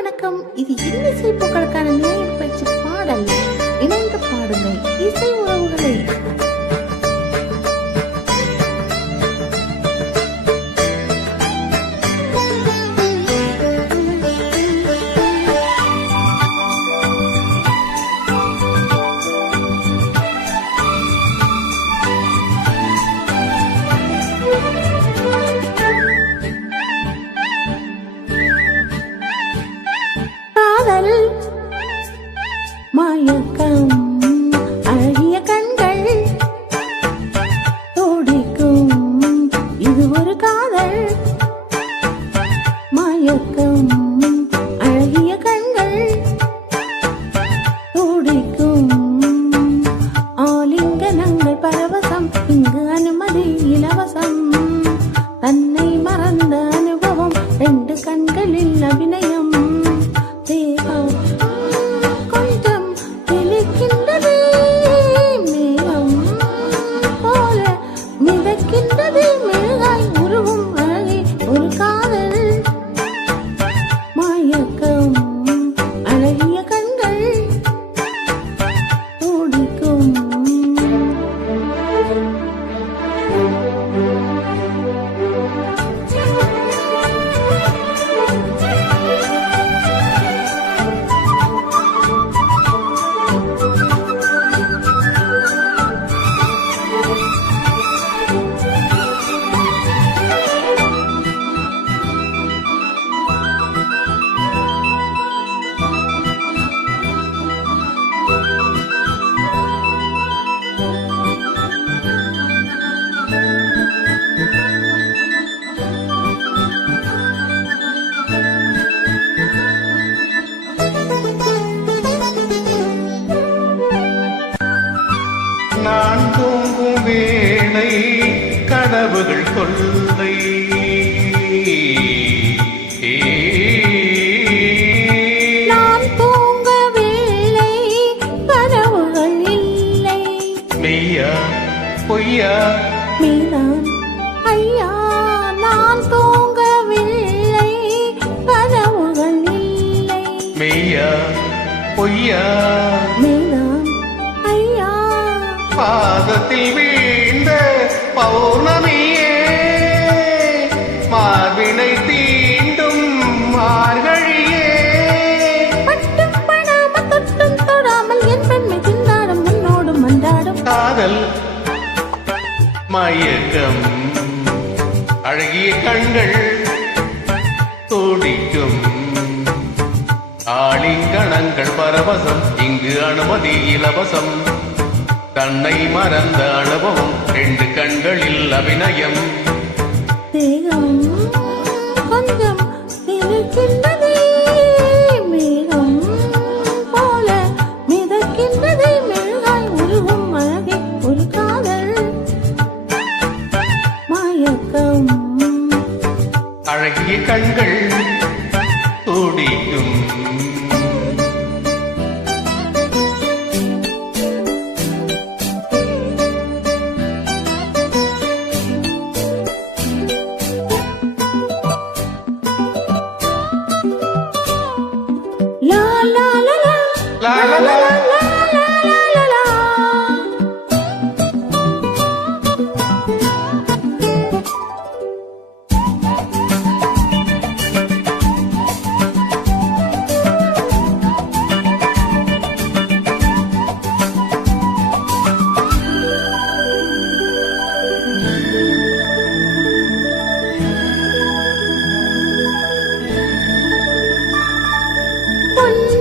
வணக்கம். இது இன்னிசை புகழுக்கான நினைவு பயிற்சி பாடல். இணைந்து பாடுங்கள் இசை உறவுகளே. மயக்கம் அழகிய கண்கள் துடிக்கும், இது ஒரு காதல். மயக்கம் அழகிய கண்கள் துடிக்கும், ஆலிங்கனங்கள் பரவசம், இங்கு அனுமதி இலவசம். தன்னை மறந்த அனுபவம், ரெண்டு கண்களில் அபிநயம். தேகம் நான் தூங்கும் வேளை கனவுகள் கொள்ளை, நான் தூங்க வேளை கனவுகள் இல்லை. மெய்யா பொய்யா மீதான் ஐயா, நான் தூங்கவில்லை கனவுகள் இல்லை. மெய்யா பொய்யா மீதான் ஐயா, பாதத்தில் வீழ்ந்த பௌர்ணமியே, மார்பினை தீண்டும் மார்கழியே, பட்டும் படாமல் தொட்டும் தொடாமல் என் பெண்மை திண்டாடும் முன்னோடும் மன்றாடும் காதல் மயக்கம் அழகிய கண்கள் துடிக்கும், ஆலிங்கணங்கள் பரவசம், இங்கு அனுமதி இலவசம். தன்னை மறந்த அனுபவம், ரெண்டு கண்களில் அபிநயம். தேகம் கொஞ்சம் இருக்கின்றதே, மேகம் போல மிதக்கின்றதே, மெழுகாய் உருவும் அழகே ஒரு காதல். மயக்கம் அழகிய கண்கள் துடிக்கும், லா லா லா லா லா லா லா.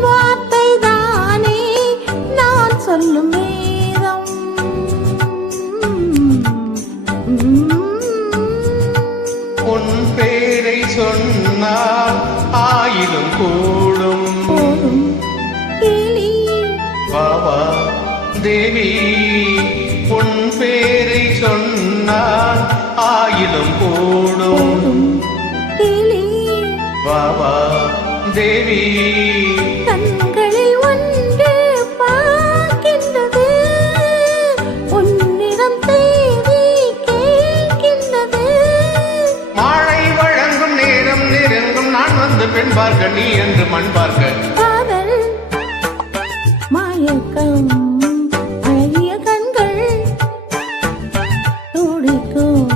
வார்த்தை தானே நான் சொல்லும் வேதம். உன் பேரை சொன்னால் ஆயிலும் கூடும். போதும் கிளி பாபா தேவி, உன் பேரை சொன்னால் ஆயிலும் கூடும். போதும் கிளி பாபா தேவி, கண்களில் ஒன்று பார்க்கின்றது, உன்னிடம் தேவி கேட்கின்றது. மாலை வழங்கும் நேரம் நெருங்கும், நான் வந்து பெண் பார்க்க நீ என்று மண் பார்க்க காதல் மயக்கம் அழகிய கண்கள் துடிக்கும்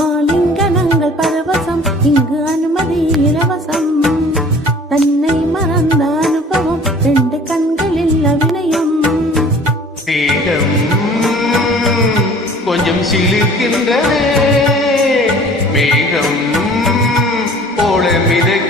ஆலிங்கனங்கள் பரவசம் இங்கு அனுமதி இலவசம் தன்னை மறந்த அனுபவம் ரெண்டு கண்களில் அபிநயம் தேகம் கொஞ்சம் சிலிர்க்கின்றதே மேகம் போல மிதக்க